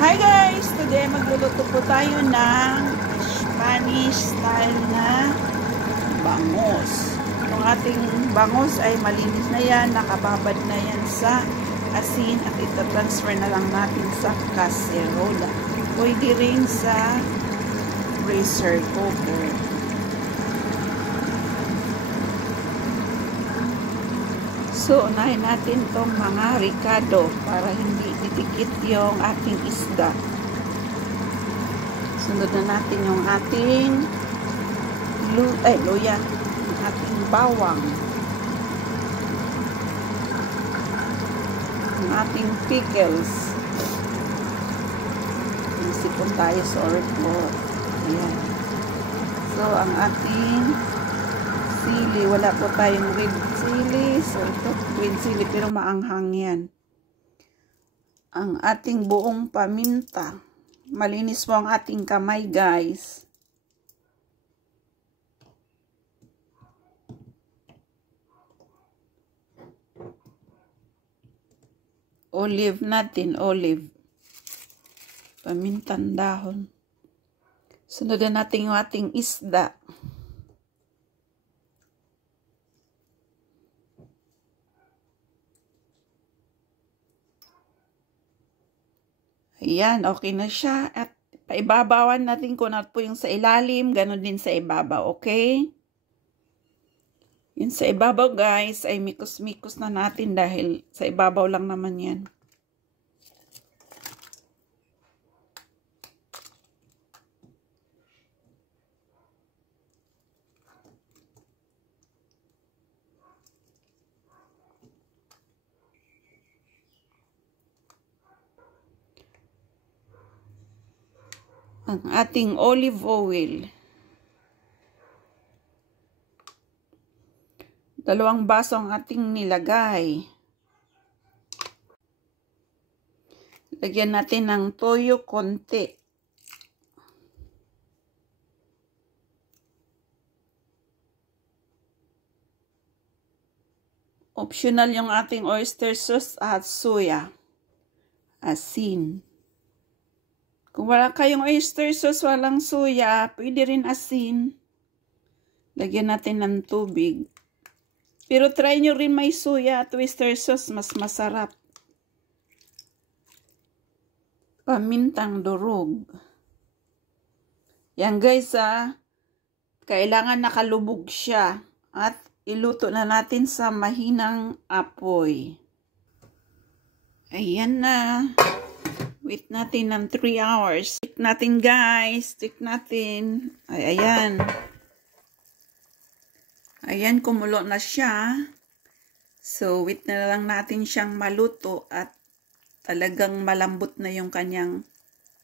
Hi guys! Today magluluto po tayo ng Spanish style na bangus. Yung ating bangus ay malinis na yan, nakababad na yan sa asin at itatransfer na lang natin sa kaserola. Pwede rin sa pressure cooker. So, unahin natin tong mga ricado para hindi didikit yung ating isda. Sunod na natin yung ating luya, yung ating bawang, yung ating pickles. Sipon tayo sa oripot. Ayan. So, ang ating sili, wala po tayong red sili. So, ito, green sili, pero maanghang yan. Ang ating buong paminta. Malinis po ang ating kamay, guys. Olive natin, olive. Pamintang dahon. Sunod na natin yung ating isda. Ayan, okay na siya. At paibabawan natin kung ano po yung sa ilalim, ganun din sa ibabaw, okay? Yung sa ibabaw, guys, ay mikos-mikos na natin dahil sa ibabaw lang naman yan. Ang ating olive oil. 2 baso ang ating nilagay. Lagyan natin ng toyo konti. Optional yung ating oyster sauce at soya. Asin. Kung wala kayong oyster sauce, walang soya, pwede rin asin. Lagyan natin ng tubig. Pero try nyo rin may soya at oyster sauce, mas masarap. Pamintang durog. Yan guys kailangan nakalubog siya. At iluto na natin sa mahinang apoy. Ayan na. Wait natin ng 3 hours. Check natin guys. Check natin. Ay, ayan. Ayan, kumulo na siya. So, wait na lang natin siyang maluto at talagang malambot na yung kanyang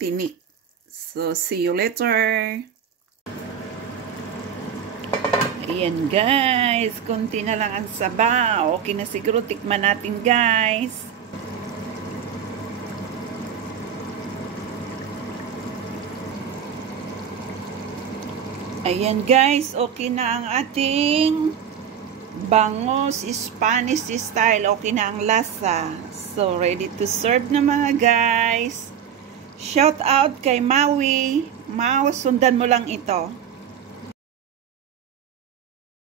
tinik. So, see you later. Ayan guys. Konti na lang ang sabaw. Okay na siguro. Tikman natin guys. Ayan guys, okay na ang ating bangus Spanish style. Okay na ang lasa. So, ready to serve na mga guys. Shout out kay Maui. Mau, sundan mo lang ito.